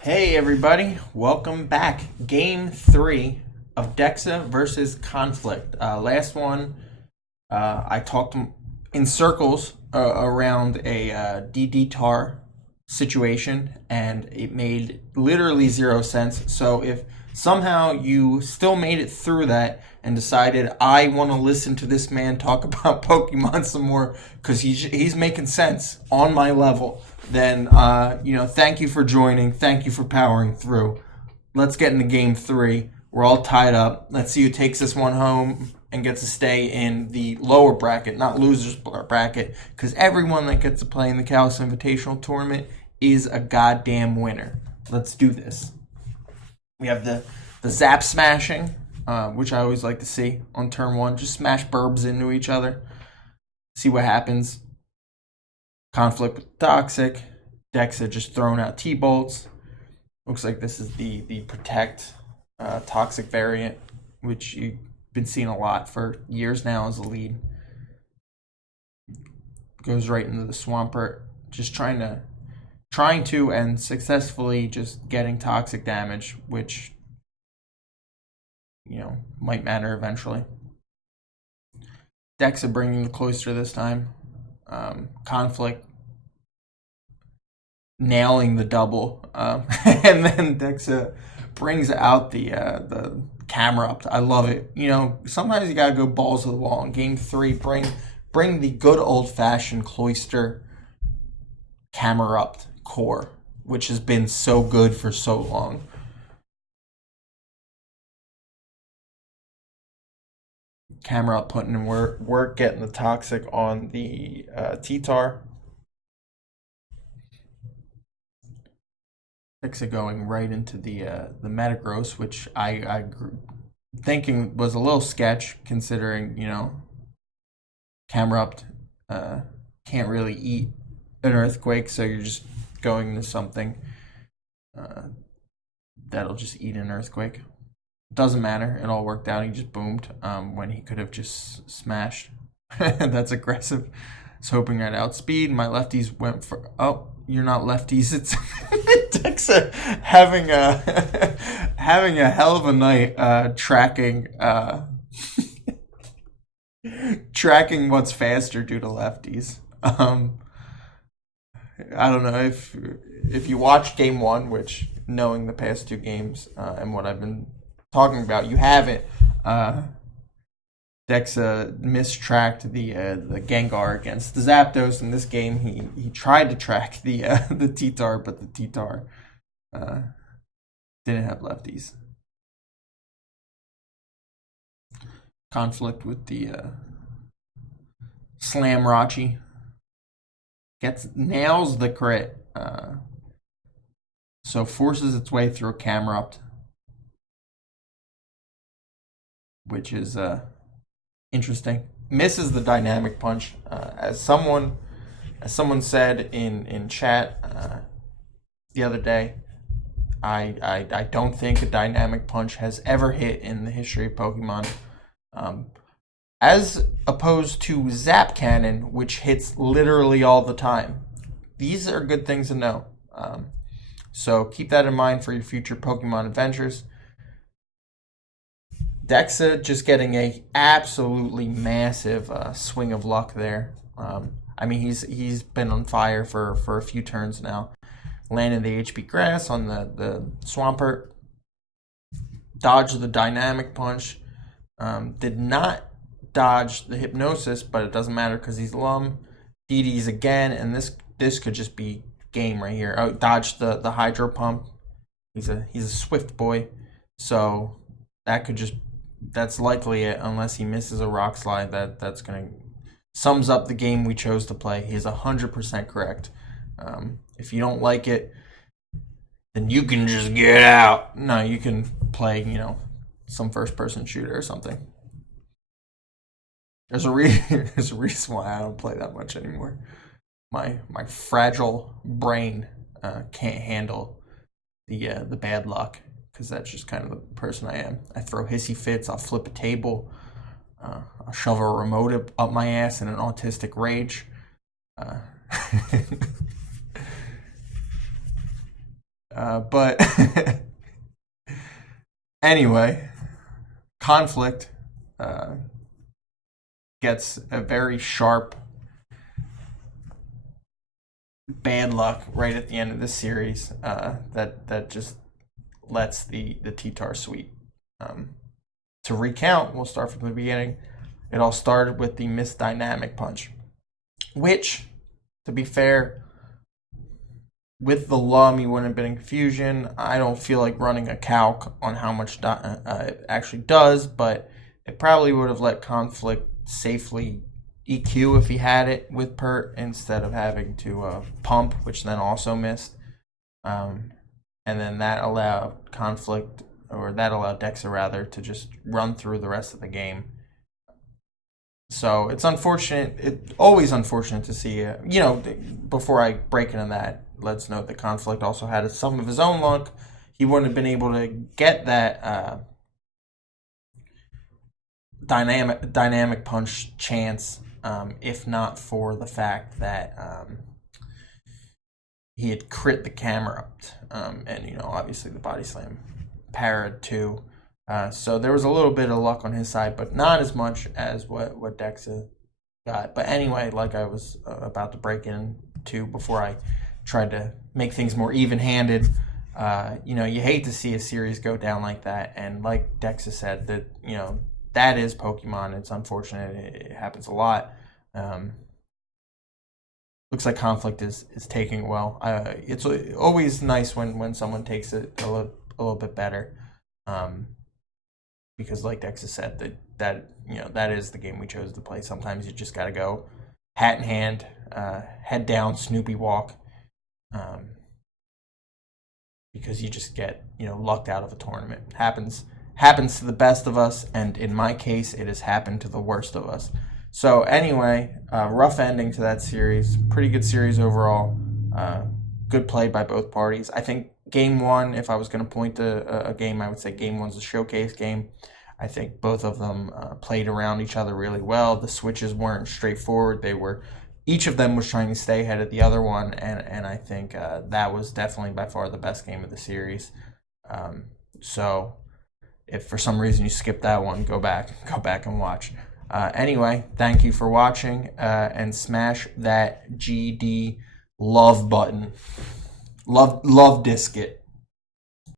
Hey everybody, welcome back. Game 3 of Dekzeh versus Conflict. Last one, I talked in circles around a DD-tar situation, and it made literally zero sense. So if somehow you still made it through that and decided I want to listen to this man talk about Pokemon some more because he's making sense on my level, then thank you for joining. Thank you for powering through. Let's get into game 3. We're all tied up. Let's see who takes this one home and gets to stay in the lower bracket, not losers bracket, because everyone that gets to play in the CALLOUS Invitational tournament is a goddamn winner. Let's do this. We have the zap smashing, which I always like to see on turn 1. Just smash burbs into each other. See what happens. Conflict with Toxic. Dekzeh just throwing out T-bolts. Looks like this is the Protect Toxic variant, which you've been seeing a lot for years now as a lead. Goes right into the Swampert. Just trying to and successfully just getting toxic damage, which might matter eventually. Dekzeh bringing the cloister this time. Conflict nailing the double, and then Dekzeh brings out the camera up. I love it. Sometimes you gotta go balls to the wall. In game 3, bring the good old fashioned cloister camera up core, which has been so good for so long. Camera up, putting in work, getting the toxic on the T-tar. Dekzeh going right into the Metagross, which I thinking was a little sketch, considering camera up can't really eat an earthquake, so you're just going to something that'll just eat an earthquake. Doesn't matter. It all worked out. He just boomed when he could have just smashed. That's aggressive. I was hoping I'd outspeed. My lefties went for... Oh, you're not lefties. It's Dekzeh having a hell of a night tracking tracking what's faster due to lefties. I don't know if you watched game 1, which, knowing the past 2 games and what I've been talking about, you haven't. Dekzeh mistracked the Gengar against the Zapdos. In this game, he tried to track the T-tar, but the T-tar didn't have lefties. Conflict with the Slam Rachi. Nails the crit. So forces its way through a Camerupt, which is interesting. Misses the dynamic punch. As someone said in chat the other day, I don't think a dynamic punch has ever hit in the history of Pokemon. As opposed to Zap Cannon, which hits literally all the time. These are good things to know. So keep that in mind for your future Pokemon adventures. Dekzeh just getting a absolutely massive swing of luck there. He's been on fire for a few turns now. Landed the HP Grass on the Swampert. Dodged the Dynamic Punch. Did not dodge the Hypnosis, but it doesn't matter because he's Lum. DDs again, and this could just be game right here. Oh, dodged the Hydro Pump. He's a swift boy, so that's likely it, unless he misses a Rock Slide. That's gonna sums up the game we chose to play. He's 100% correct. If you don't like it, then you can just get out. No, you can play, some first-person shooter or something. There's a reason why I don't play that much anymore. My fragile brain can't handle the bad luck, because that's just kind of the person I am. I throw hissy fits. I'll flip a table. I'll shove a remote up my ass in an autistic rage. But anyway, Conflict gets a very sharp bad luck right at the end of this series that just lets the T-Tar sweep. To recount, we'll start from the beginning. It all started with the missed dynamic punch, which, to be fair, with the LUM, you wouldn't have been in confusion. I don't feel like running a calc on how much it actually does, but it probably would have let Conflict safely EQ if he had it with Pert instead of having to pump, which then also missed. And then that allowed Dekzeh rather, to just run through the rest of the game. So it's unfortunate. It's always unfortunate to see. Before I break into that, let's note that Conflict also had some of his own luck. He wouldn't have been able to get that dynamic punch chance if not for the fact that he had crit the camera up, and obviously the body slam parried too. So there was a little bit of luck on his side, but not as much as what Dekzeh got. But anyway, like I was about to break into before I tried to make things more even-handed, you hate to see a series go down like that. And like Dekzeh said, that is Pokemon. It's unfortunate. It happens a lot. Looks like Conflict is taking it well. It's always nice when someone takes it a little bit better. Because like Dekzeh said, that is the game we chose to play. Sometimes you just got to go hat in hand, head down, Snoopy walk, because you just get lucked out of a tournament. Happens to the best of us, and in my case, it has happened to the worst of us. So anyway, rough ending to that series. Pretty good series overall. Good play by both parties. I think Game 1, if I was going to point to a game, I would say Game 1's a showcase game. I think both of them played around each other really well. The switches weren't straightforward. Each of them was trying to stay ahead of the other one, and I think that was definitely by far the best game of the series. So if for some reason you skipped that one, go back and watch. Anyway, thank you for watching, and smash that GD love button. Love Disket.